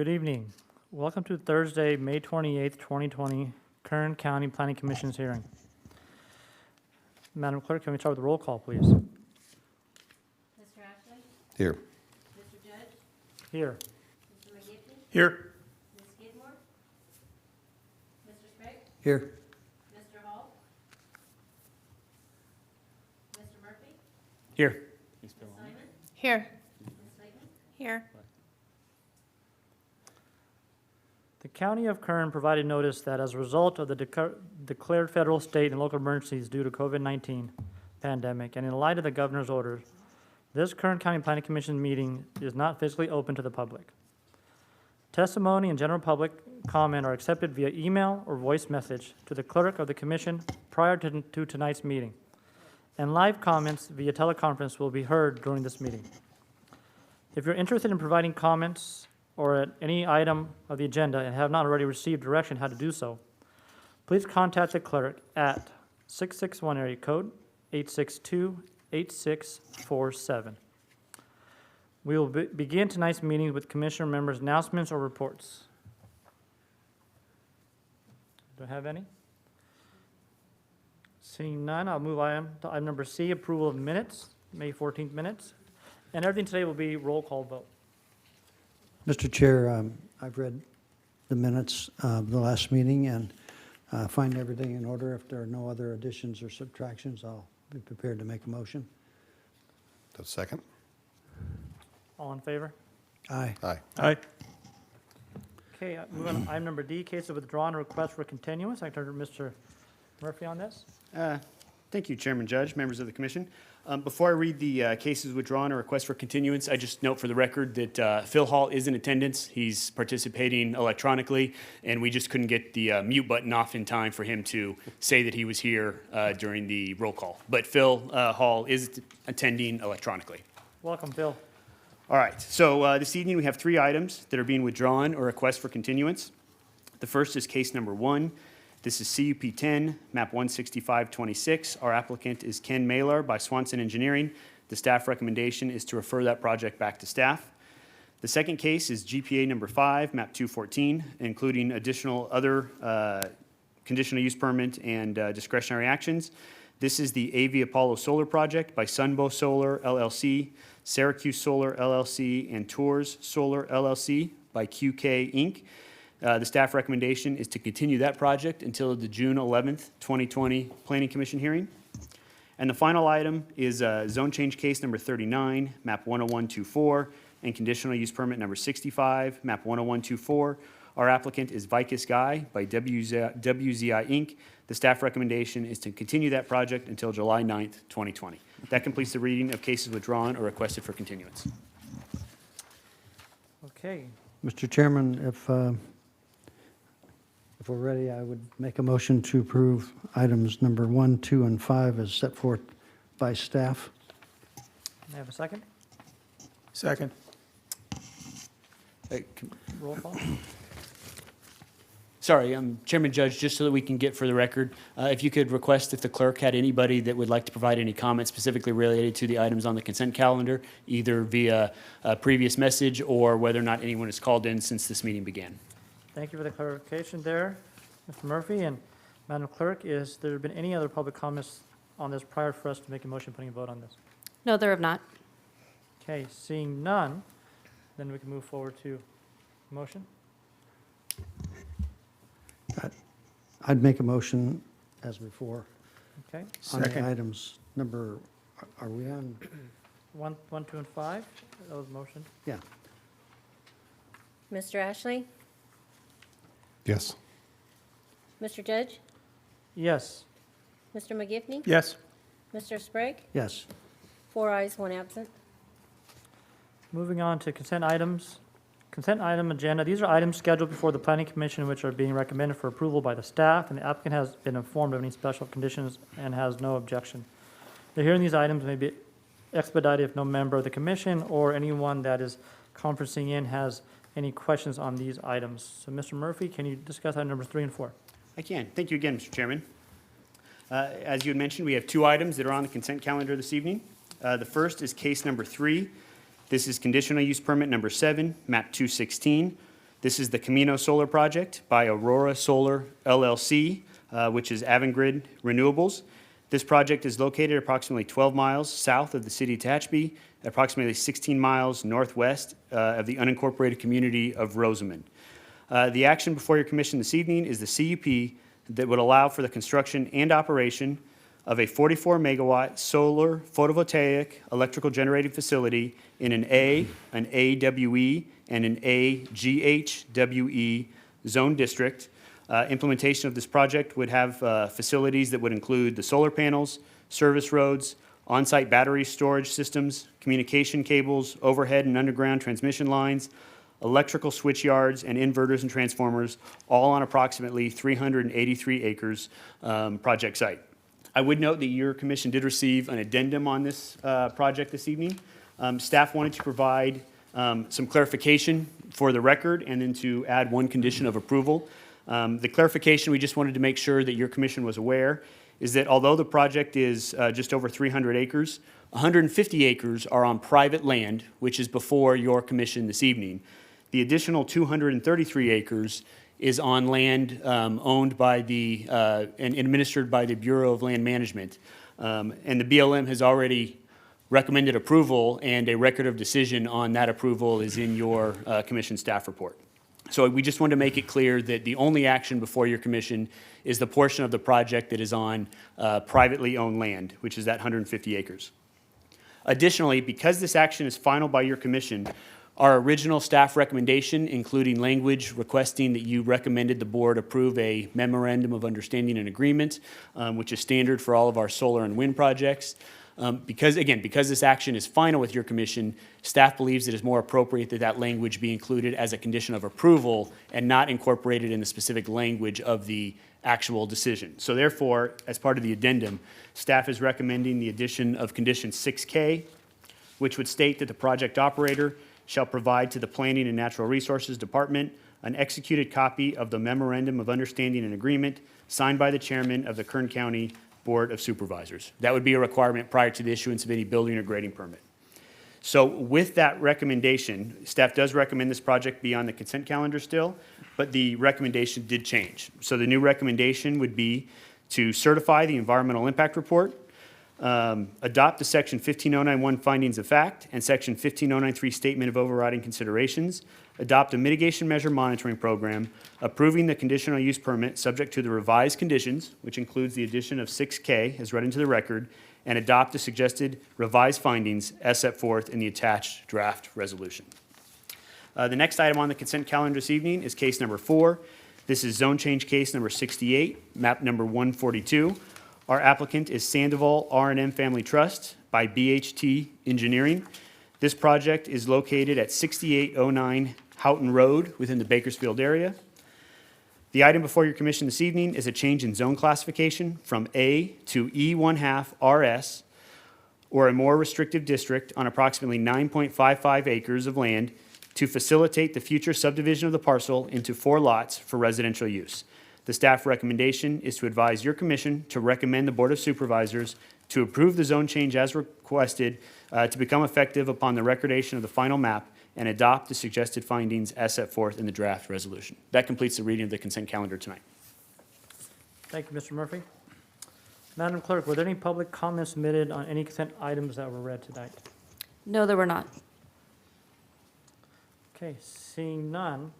Good evening. Welcome to Thursday, May 28th, 2020, Kern County Planning Commission's hearing. Madam Clerk, can we start with the roll call, please? Mr. Ashley? Here. Mr. Judge? Here. Mr. McGivney? Here. Ms. Skidmore? Mr. Sprague? Here. Mr. Hall? Mr. Murphy? Here. Ms. Simon? Here. Ms. Slayton? Here. The County of Kern provided notice that as a result of the declared federal, state, and local emergencies due to COVID-19 pandemic, and in light of the governor's orders, this Kern County Planning Commission meeting is not physically open to the public. Testimony and general public comment are accepted via email or voice message to the clerk of the commission prior to tonight's meeting, and live comments via teleconference will be heard during this meeting. If you're interested in providing comments or at any item of the agenda and have not already received direction how to do so, please contact the clerk at 661 area code 862-8647. We will begin tonight's meeting with commissioner members' announcements or reports. Do I have any? Seeing none, I'll move on to item number C, approval of minutes, May 14th minutes. And everything today will be roll call vote. Mr. Chair, I've read the minutes of the last meeting and find everything in order. If there are no other additions or subtractions, I'll be prepared to make a motion. The second. All in favor? Aye. Aye. Okay, move on to item number D, case of withdrawn request for continuance. I turn to Mr. Murphy on this. Thank you, Chairman Judge, members of the commission. Before I read the cases withdrawn or request for continuance, I just note for the record that Phil Hall is in attendance. He's participating electronically, and we just couldn't get the mute button off in time for him to say that he was here during the roll call. But Phil Hall is attending electronically. Welcome, Phil. All right, so this evening we have 3 items that are being withdrawn or request for continuance. The first is case number 1. This is CUP 10, map 16526. Our applicant is Ken Mailer by Swanson Engineering. The staff recommendation is to refer that project back to staff. The second case is GPA number 5, map 214, including additional other conditional use permit and discretionary actions. This is the AV Apollo Solar Project by Sunbow Solar LLC, Syracuse Solar LLC, and Tours Solar LLC by QK Inc. The staff recommendation is to continue that project until the June 11th, 2020 Planning Commission hearing. And the final item is zone change case number 39, map 10124, and conditional use permit number 65, map 10124. Our applicant is Vicus Guy by WZI Inc. The staff recommendation is to continue that project until July 9th, 2020. That completes the reading of cases withdrawn or requested for continuance. Okay, Mr. Chairman, if we're ready, I would make a motion to approve items number 1, 2, and 5 as set forth by staff. may I have a second? Second. Roll call. Sorry, Chairman Judge, just so that we can get for the record, if you could request if the clerk had anybody that would like to provide any comments specifically related to the items on the consent calendar, either via a previous message or whether or not anyone has called in since this meeting began. Thank you for the clarification there, Mr. Murphy. And Madam Clerk, is there been any other public comments on this prior for us to make a motion putting a vote on this? No, there have not. Okay, seeing none, then we can move forward to motion. I'd make a motion as before Okay, on the items number, are we on? 1, 2, and 5, that was motion. Yeah. Mr. Ashley? Yes. Mr. Judge? Yes, Mr. McGivney? Yes. Mr. Sprague? Yes. 4 ayes, 1 absent. moving on to consent items. Consent item agenda, these are items scheduled before the Planning Commission which are being recommended for approval by the staff, and the applicant has been informed of any special conditions and has no objection. The hearing of these items may be expedited if no member of the commission or anyone that is conferencing in has any questions on these items. So, Mr. Murphy, can you discuss item numbers 3 and 4? I can. Thank you again, Mr. Chairman. As you had mentioned, we have 2 items that are on the consent calendar this evening. The first is case number 3. This is conditional use permit number 7, map 216. This is the Camino Solar Project by Aurora Solar LLC, which is Avangrid Renewables. This project is located approximately 12 miles south of the city of Tehachapi, approximately 16 miles northwest of the unincorporated community of Rosamond. The action before your commission this evening is the CUP that would allow for the construction and operation of a 44-megawatt solar photovoltaic electrical generating facility in an A, an AWE, and an AGHWE zone district. Implementation of this project would have facilities that would include the solar panels, service roads, on-site battery storage systems, communication cables, overhead and underground transmission lines, electrical switch yards, and inverters and transformers, all on approximately 383 acres project site. I would note that your commission did receive an addendum on this project this evening. Staff wanted to provide some clarification for the record and then to add one condition of approval. The clarification we just wanted to make sure that your commission was aware is that although the project is just over 300 acres, 150 acres are on private land, which is before your commission this evening. The additional 233 acres is on land owned by the and administered by the Bureau of Land Management. And the BLM has already recommended approval, and a record of decision on that approval is in your commission staff report. So we just wanted to make it clear that the only action before your commission is the portion of the project that is on privately owned land, which is that 150 acres. Additionally, because this action is final by your commission, our original staff recommendation, including language requesting that you recommended the board approve a memorandum of understanding and agreement, which is standard for all of our solar and wind projects. Because this action is final with your commission, staff believes it is more appropriate that that language be included as a condition of approval and not incorporated in the specific language of the actual decision. So therefore, as part of the addendum, staff is recommending the addition of condition 6K, which would state that the project operator shall provide to the Planning and Natural Resources Department an executed copy of the Memorandum of Understanding and Agreement signed by the chairman of the Kern County Board of Supervisors. That would be a requirement prior to the issuance of any building or grading permit. So with that recommendation, staff does recommend this project be on the consent calendar still, but the recommendation did change. So the new recommendation would be to certify the environmental impact report, adopt the Section 15091 findings of fact and Section 15093 statement of overriding considerations, adopt a mitigation measure monitoring program, approving the conditional use permit subject to the revised conditions, which includes the addition of 6K as read into the record, and adopt the suggested revised findings as set forth in the attached draft resolution. The next item on the consent calendar this evening is case number 4. This is zone change case number 68, map number 142. Our applicant is Sandoval R&M Family Trust by BHT Engineering. This project is located at 6809 Houghton Road within the Bakersfield area. The item before your commission this evening is a change in zone classification from A to E1/2 RS, or a more restrictive district on approximately 9.55 acres of land to facilitate the future subdivision of the parcel into 4 lots for residential use. The staff recommendation is to advise your commission to recommend the Board of Supervisors to approve the zone change as requested to become effective upon the recordation of the final map and adopt the suggested findings as set forth in the draft resolution. That completes the reading of the consent calendar tonight. Thank you, Mr. Murphy. Madam Clerk, were there any public comments submitted on any consent items that were read tonight? No, there were not. Okay, seeing none,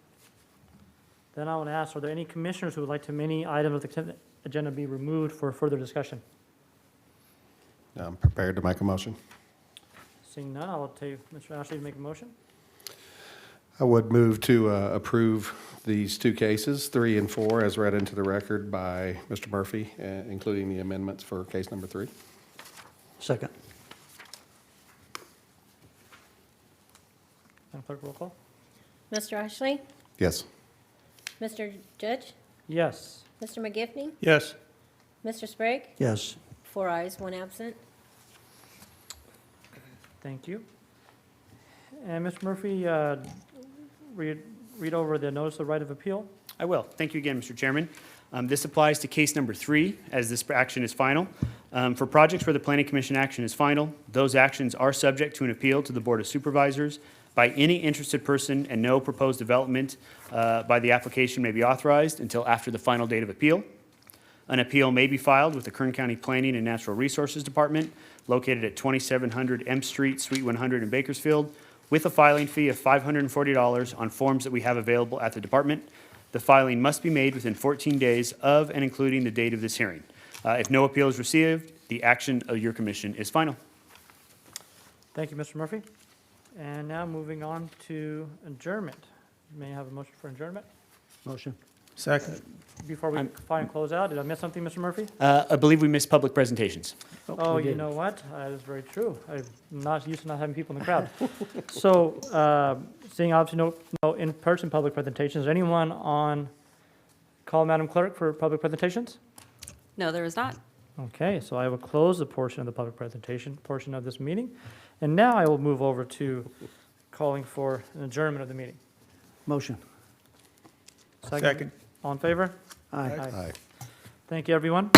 then I would ask, are there any commissioners who would like to any item of the consent agenda be removed for further discussion? I'm prepared to make a motion. Seeing none, I will take Mr. Ashley to make a motion. I would move to approve these 2 cases, 3 and 4, as read into the record by Mr. Murphy, including the amendments for case number 3. Second. Madam Clerk, roll call. Mr. Ashley? Yes. Mr. Judge? Yes. Mr. McGivney? Yes. Mr. Sprague? Yes. 4 ayes, 1 absent. Thank you. And Mr. Murphy, read over the notice of right of appeal. I will. Thank you again, Mr. Chairman. This applies to case number 3, as this action is final. For projects where the Planning Commission action is final, those actions are subject to an appeal to the Board of Supervisors by any interested person, and no proposed development by the application may be authorized until after the final date of appeal. An appeal may be filed with the Kern County Planning and Natural Resources Department located at 2700 M Street, Suite 100 in Bakersfield, with a filing fee of $540 on forms that we have available at the department. The filing must be made within 14 days of and including the date of this hearing. If no appeal is received, the action of your commission is final. Thank you, Mr. Murphy. And now moving on to adjournment. May I have a motion for adjournment? Motion. Second. Before we find close out, did I miss something, Mr. Murphy? I believe we missed public presentations. Oh, we you did. know what? That is very true. I'm not used to not having people in the crowd. So, seeing obviously no in-person public presentations, anyone on call, Madam Clerk, for public presentations? No, there is not. Okay, so I will close the portion of the public presentation portion of this meeting. And now I will move over to calling for an adjournment of the meeting. Motion. Second. All in favor? Aye. Aye. Thank you, everyone.